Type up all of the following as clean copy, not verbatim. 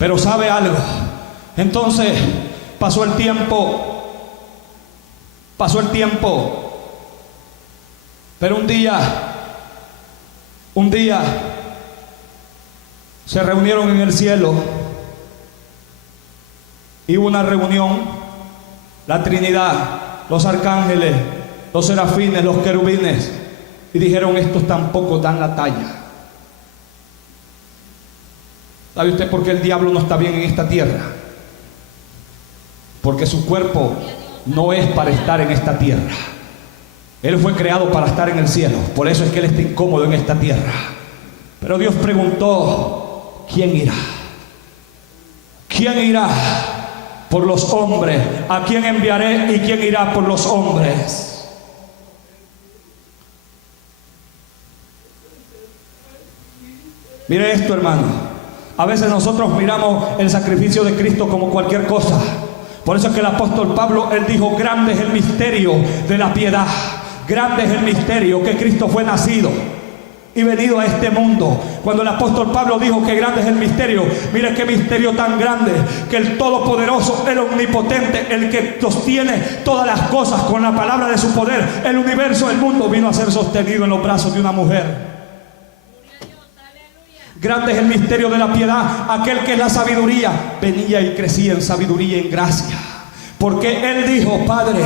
Pero ¿sabe algo? Entonces pasó el tiempo, pero un día se reunieron en el cielo y hubo una reunión, la Trinidad, los arcángeles, los serafines, los querubines, y dijeron: estos tampoco dan la talla. ¿Sabe usted por qué el diablo no está bien en esta tierra? Porque su cuerpo no es para estar en esta tierra. Él fue creado para estar en el cielo. Por eso es que él está incómodo en esta tierra. Pero Dios preguntó: ¿quién irá? ¿Quién irá por los hombres? ¿A quién enviaré y quién irá por los hombres? Mire esto, hermano. A veces nosotros miramos el sacrificio de Cristo como cualquier cosa. Por eso es que el apóstol Pablo, él dijo: grande es el misterio de la piedad. Grande es el misterio que Cristo fue nacido y venido a este mundo. Cuando el apóstol Pablo dijo que grande es el misterio, mire qué misterio tan grande, que el Todopoderoso, el Omnipotente, el que sostiene todas las cosas con la palabra de su poder, el universo, el mundo, vino a ser sostenido en los brazos de una mujer. Grande es el misterio de la piedad. Aquel que es la sabiduría venía y crecía en sabiduría y en gracia. Porque él dijo: Padre,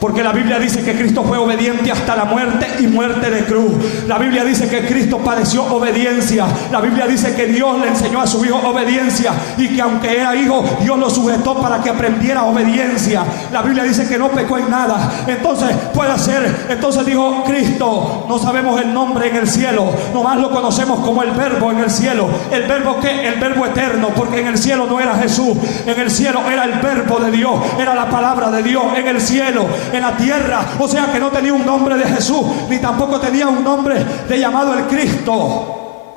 porque la Biblia dice que Cristo fue obediente hasta la muerte y muerte de cruz. La Biblia dice que Cristo padeció obediencia. La Biblia dice que Dios le enseñó a su hijo obediencia, y que aunque era hijo, Dios lo sujetó para que aprendiera obediencia. La Biblia dice que no pecó en nada. Entonces puede ser. Entonces dijo Cristo: no sabemos el nombre en el cielo, nomás lo conocemos como el Verbo en el cielo. ¿El Verbo qué? El Verbo eterno, porque en el cielo no era Jesús, en el cielo era el Verbo de Dios, era la palabra de Dios en el cielo. En la tierra, o sea que no tenía un nombre de Jesús, ni tampoco tenía un nombre de llamado el Cristo.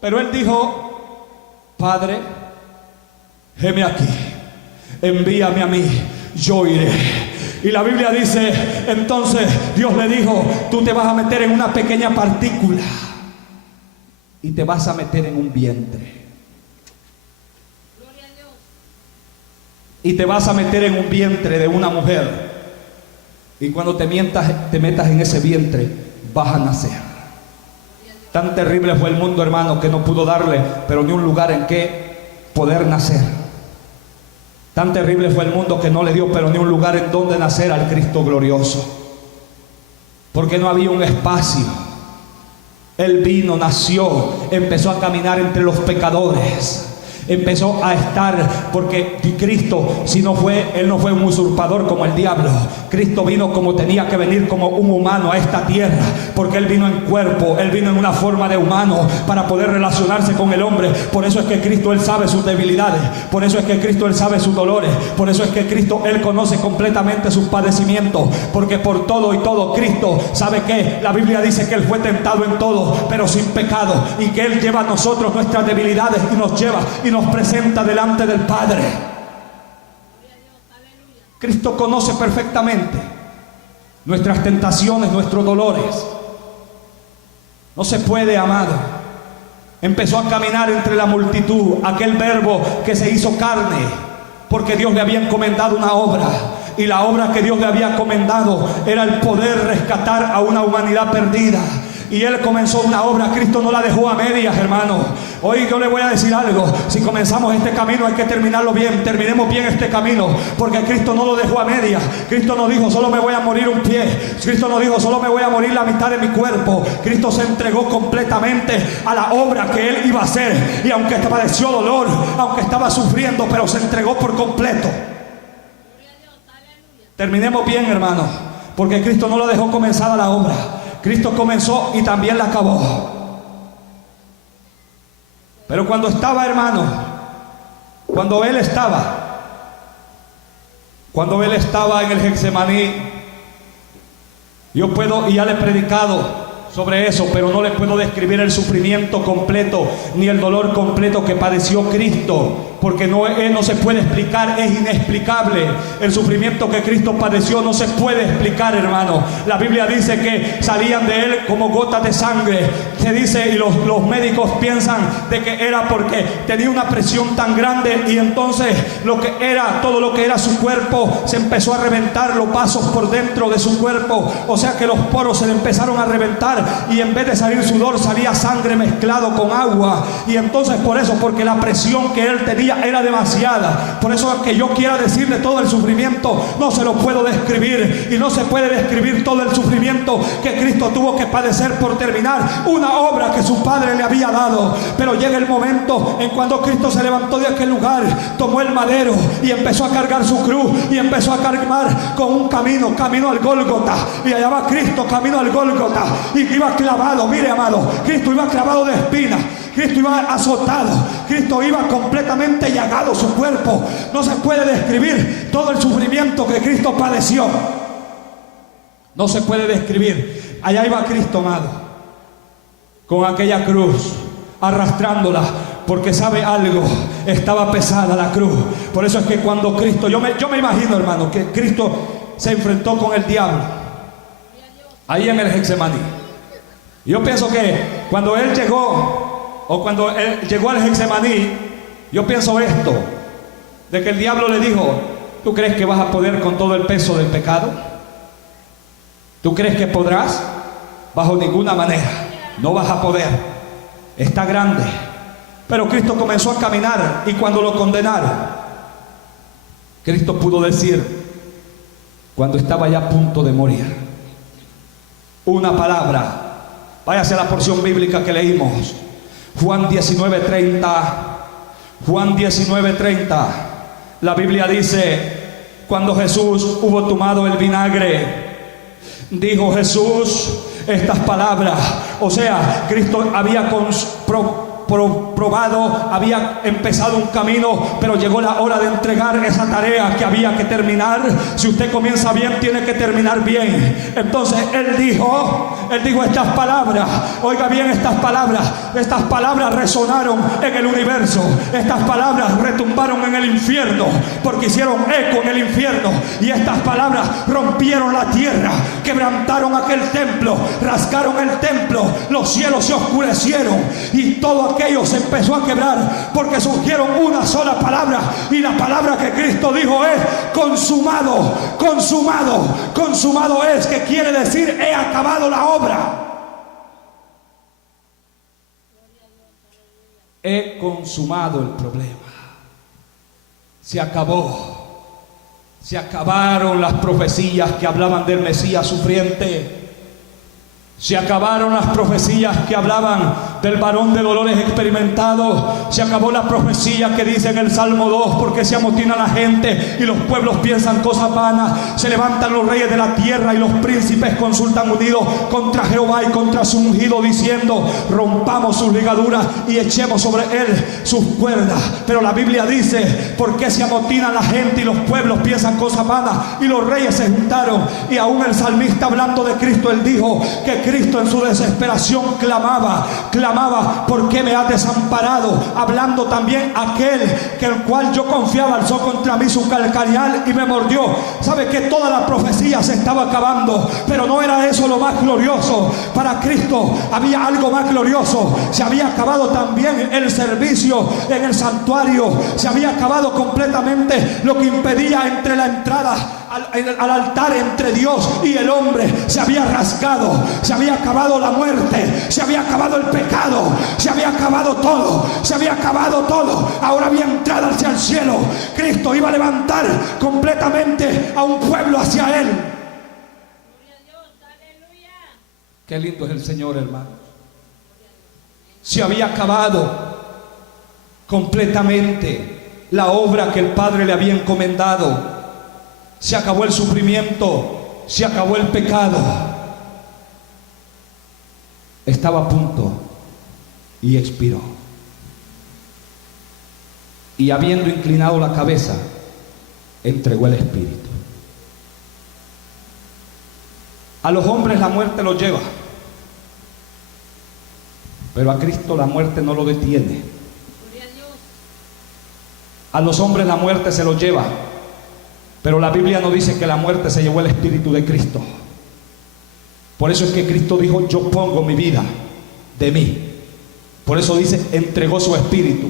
Pero él dijo: Padre, heme aquí, envíame a mí, yo iré. Y la Biblia dice, entonces Dios le dijo: tú te vas a meter en una pequeña partícula y te vas a meter en un vientre. Y te vas a meter en un vientre de una mujer. Y cuando te metas en ese vientre, vas a nacer. Tan terrible fue el mundo, hermano, que no pudo darle, pero ni un lugar en que poder nacer. Tan terrible fue el mundo que no le dio, pero ni un lugar en donde nacer al Cristo glorioso. Porque no había un espacio. Él vino, nació, empezó a caminar entre los pecadores. Empezó a estar, porque Cristo, Él no fue un usurpador como el diablo. Cristo vino como tenía que venir, como un humano a esta tierra, porque Él vino en cuerpo, Él vino en una forma de humano para poder relacionarse con el hombre. Por eso es que Cristo, Él sabe sus debilidades, por eso es que Cristo, Él sabe sus dolores, por eso es que Cristo, Él conoce completamente sus padecimientos, porque por todo y todo Cristo sabe que la Biblia dice que Él fue tentado en todo, pero sin pecado, y que Él lleva a nosotros nuestras debilidades y nos lleva y nos presenta delante del Padre. Cristo conoce perfectamente nuestras tentaciones, nuestros dolores. No se puede, amado. Empezó a caminar entre la multitud, aquel Verbo que se hizo carne, porque Dios le había encomendado una obra. Y la obra que Dios le había encomendado era el poder rescatar a una humanidad perdida. Y Él comenzó una obra. Cristo no la dejó a medias, hermano. Hoy yo le voy a decir algo: si comenzamos este camino hay que terminarlo bien. Terminemos bien este camino, porque Cristo no lo dejó a medias. Cristo no dijo: solo me voy a morir un pie. Cristo no dijo: solo me voy a morir la mitad de mi cuerpo. Cristo se entregó completamente a la obra que Él iba a hacer. Y aunque padeció dolor, aunque estaba sufriendo, pero se entregó por completo. Terminemos bien, hermano, porque Cristo no lo dejó comenzada la obra. Cristo comenzó y también la acabó. Pero cuando estaba, hermano, cuando Él estaba en el Getsemaní, yo puedo, y ya le he predicado sobre eso, pero no le puedo describir el sufrimiento completo ni el dolor completo que padeció Cristo porque no se puede explicar, es inexplicable. El sufrimiento que Cristo padeció no se puede explicar, hermano. La Biblia dice que salían de él como gotas de sangre. Se dice, y los médicos piensan de que era porque tenía una presión tan grande, y entonces todo lo que era su cuerpo se empezó a reventar, los vasos por dentro de su cuerpo, o sea que los poros se le empezaron a reventar, y en vez de salir sudor salía sangre mezclado con agua. Y entonces porque la presión que él tenía era demasiada. Por eso es que yo quiero decirle, todo el sufrimiento no se lo puedo describir, y no se puede describir todo el sufrimiento que Cristo tuvo que padecer por terminar una obra que su Padre le había dado. Pero llega el momento en cuando Cristo se levantó de aquel lugar, tomó el madero y empezó a cargar su cruz, y empezó a cargar con un camino al Gólgota, y allá va Cristo camino al Gólgota, y iba clavado. Mire, amado, Cristo iba clavado de espinas, Cristo iba azotado, Cristo iba completamente llagado su cuerpo. No se puede describir todo el sufrimiento que Cristo padeció. No se puede describir. Allá iba Cristo, amado, con aquella cruz, arrastrándola, porque sabe algo, estaba pesada la cruz. Por eso es que cuando Cristo, yo me imagino, hermano, que Cristo se enfrentó con el diablo ahí en el Getsemaní. Yo pienso que cuando él llegó al Getsemaní, yo pienso esto, de que el diablo le dijo: ¿tú crees que vas a poder con todo el peso del pecado? ¿Tú crees que podrás? Bajo ninguna manera, no vas a poder, está grande. Pero Cristo comenzó a caminar, y cuando lo condenaron, Cristo pudo decir, cuando estaba ya a punto de morir, una palabra. Váyase a la porción bíblica que leímos, Juan 19:30. Juan 19:30. La Biblia dice: cuando Jesús hubo tomado el vinagre, dijo Jesús estas palabras. O sea, Cristo había probado, había empezado un camino, pero llegó la hora de entregar esa tarea que había que terminar. Si usted comienza bien, tiene que terminar bien. Entonces él dijo estas palabras. Oiga bien, estas palabras resonaron en el universo, estas palabras retumbaron en el infierno, porque hicieron eco en el infierno, y estas palabras rompieron la tierra, quebrantaron aquel templo, rasgaron el templo, los cielos se oscurecieron, y todo aquello se empezó a quebrar, porque surgieron una sola palabra, y la palabra que Cristo dijo es: consumado, consumado. Consumado es, que quiere decir: he acabado la obra. He consumado el problema. Se acabó. Se acabaron las profecías que hablaban del Mesías sufriente. Se acabaron las profecías que hablaban del varón de dolores experimentados. Se acabó la profecía que dice en el Salmo 2: porque se amotina la gente y los pueblos piensan cosas vanas. Se levantan los reyes de la tierra y los príncipes consultan unidos contra Jehová y contra su ungido, diciendo: rompamos sus ligaduras y echemos sobre él sus cuerdas. Pero la Biblia dice: porque se amotina la gente y los pueblos piensan cosas vanas, y los reyes se juntaron. Y aún el salmista, hablando de Cristo, él dijo que Cristo en su desesperación clamaba: ¿por qué me has desamparado? Hablando también aquel que el cual yo confiaba, alzó contra mí su calcañal y me mordió. Sabe que toda la profecía se estaba acabando, pero no era eso lo más glorioso. Para Cristo había algo más glorioso. Se había acabado también el servicio en el santuario. Se había acabado completamente lo que impedía entre la entrada al altar entre Dios y el hombre. Se había rasgado, se había acabado la muerte, se había acabado el pecado, se había acabado todo, se había acabado todo. Ahora había entrada hacia el cielo. Cristo iba a levantar completamente a un pueblo hacia él. Gloria a Dios, aleluya. Qué lindo es el Señor, hermano. Se había acabado completamente la obra que el Padre le había encomendado. Se acabó el sufrimiento, se acabó el pecado. Estaba a punto y expiró. Y habiendo inclinado la cabeza, entregó el espíritu. A los hombres la muerte los lleva, pero a Cristo la muerte no lo detiene. A los hombres la muerte se los lleva, pero la Biblia no dice que la muerte se llevó el Espíritu de Cristo. Por eso es que Cristo dijo: yo pongo mi vida de mí. Por eso dice: entregó su Espíritu.